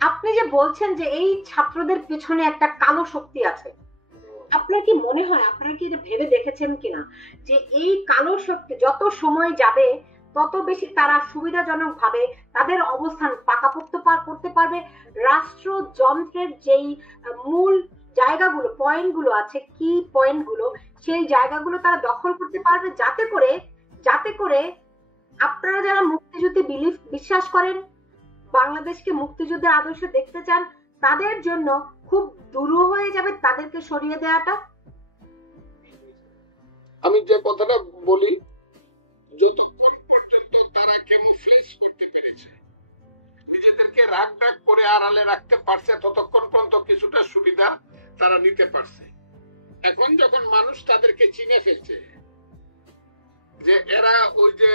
আপনি যে বলছেন যে এই ছাত্রদের পেছনে একটা কালো শক্তি আছে, আপনার কি মনে হয়, আপনারা কি এটা ভেবে দেখেছেন কিনা যে এই কালো শক্তি যত সময় যাবে তত বেশি তারা সুবিধাজনক ভাবে তাদের অবস্থান পাকাপোক্ত করতে পারবে। রাষ্ট্রযন্ত্রের যেই মূল জায়গাগুলো, পয়েন্টগুলো আছে, কি পয়েন্টগুলো, সেই জায়গাগুলো তারা দখল করতে পারবে, যাতে করে আপনারা যারা মুক্তিযুদ্ধে বিশ্বাস করেন, বাংলাদেশকে মুক্তিযুদ্ধের আদর্শ দেখতে চান, তাদের জন্য খুব দুরূহ হয়ে যাবে তাদেরকে সরিয়ে দেওয়াটা। আমি যে কথাটা বলি, যতক্ষণ পর্যন্ত তারা ক্যামোফ্লেজ করতে পেরেছে, নিজেদেরকে রাগ ডাক করে আড়ালে রাখতে পারছে, ততক্ষণ পর্যন্ত কিছুটা সুবিধা তারা নিতে পারছে। এখন যখন মানুষ তাদেরকে চিনে ফেলছে যে এরা ওই যে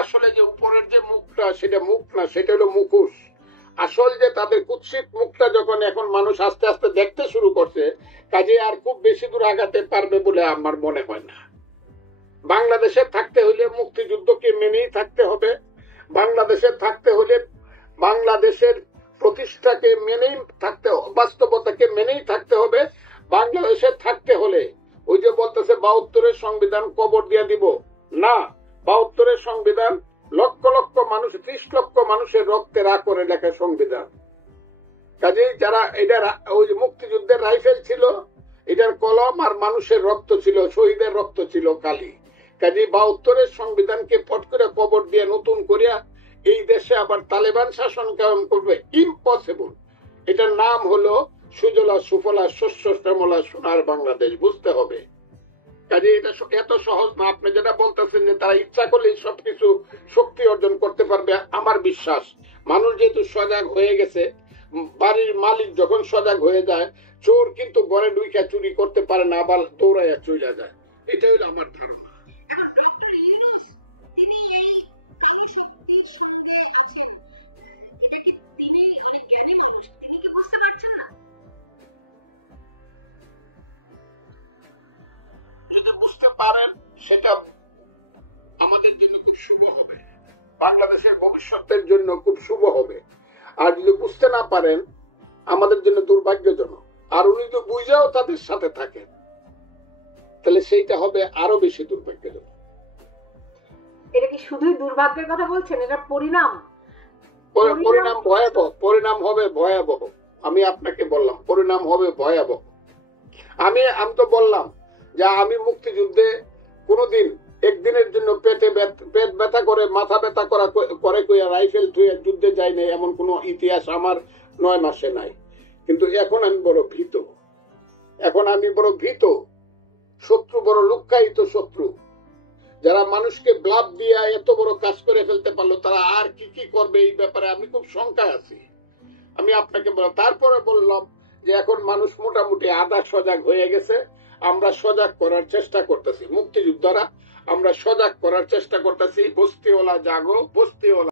আসলে যে উপরের যে মুখটা, সেটা মুখ না, সেটা হলো মুখোশ। আসল যে তাদের কুৎসিত মুখটা যখন এখন মানুষ আস্তে আস্তে দেখতে শুরু করছে, কাজে আর খুব বেশি দূর আগাতে পারবে বলে আমার মনে হয় না। বাংলাদেশে থাকতে হলে মুক্তিযুদ্ধকে মেনেই থাকতে হবে, বাংলাদেশে থাকতে হলে বাংলাদেশের প্রতিষ্ঠাকে মেনেই থাকতে, বাস্তবতাকে মেনেই থাকতে হবে। বাংলাদেশে থাকতে হলে ওই যে বলতেছে ৭২-এর সংবিধান কবর দিয়ে দিব, না, ৭২-এর সংবিধান লক্ষ লক্ষ মানুষ, ৩০ লক্ষ মানুষের রক্তে রা করে লেখা সংবিধান। কাজেই যারা এটা ওই মুক্তিযুদ্ধের রাইফেল ছিল, এটার কলম আর মানুষের রক্ত ছিল, শহীদের রক্ত ছিল কালি। কাজেই ৭২-এর সংবিধানকে পট করে কবর দিয়ে নতুন করিয়া এই দেশে আবার তালেবান শাসন কায়েম করবে, ইম্পসিবল। এটার নাম হলো সুজলা সুফলা শস্য শ্যামলা সোনার বাংলাদেশ, বুঝতে হবে। কাজে এটা এত সহজ না। আপনি যেটা বলতেছেন যে তারা ইচ্ছা করলেই সবকিছু শক্তি অর্জন করতে পারবে, আমার বিশ্বাস মানুষ যেহেতু সজাগ হয়ে গেছে, বাড়ির মালিক যখন সজাগ হয়ে যায়, চোর কিন্তু ঘরে ঢুকে চুরি করতে পারে না, আবার দৌড়াইয়া চলে যায়। এটা হলো আমার ধারণা। যদি বুঝতে পারেন, সেটা আমাদের জন্য খুব শুভ হবে, বাংলাদেশের ভবিষ্যতের জন্য খুব শুভ হবে। আর যদি বুঝতে না পারেন, আমাদের জন্য দুর্ভাগ্যজনক। আর উনি যদি বুঝাও তাদের সাথে থাকেন, তাহলে সেইটা হবে আরো বেশি দুর্ভাগ্যজনক। এটা কি শুধুই দুর্ভাগ্যের কথা বলছেন? এটা পরিণাম পরিণাম ভয়াবহ, পরিণাম হবে ভয়াবহ। আমি আপনাকে বললাম পরিণাম হবে ভয়াবহ। আমি তো বললাম যে আমি মুক্তিযুদ্ধে কোনোদিন একদিনের জন্য পেট ব্যথা করে, মাথা ব্যথা করে কইয়া রাইফেল থুয়ে যুদ্ধে যাই নাই, এমন কোন ইতিহাস আমার ৯ মাসে নাই। কিন্তু এখন আমি বড় ভীত, এখন আমি বড় ভীত। শত্রু বড় লুক্কায়িত শত্রু, যারা মানুষকে ব্লাফ দিয়ে এত বড় কাজ করে ফেলতে পারলো, তারা আর কি কি করবে এই ব্যাপারে আমি খুব শঙ্কায় আছি। আমি আপনাকে তারপরে বললাম যে এখন মানুষ মোটামুটি আধা সজাগ হয়ে গেছে। আমরা সজাগ করার চেষ্টা করতেছি, মুক্তিযোদ্ধারা আমরা সজাগ করার চেষ্টা করতেছি। বস্তিওয়ালা জাগো, বস্তিওয়ালা